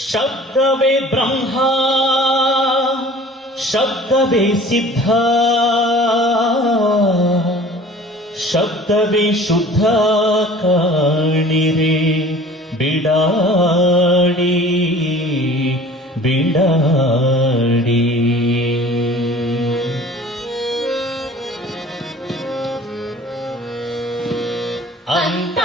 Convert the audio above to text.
शब्दवे ब्रह्मा शब्दवे सिद्धा शब्दवे शुद्धकणि रे बिडाणि बिडाणि। अन्त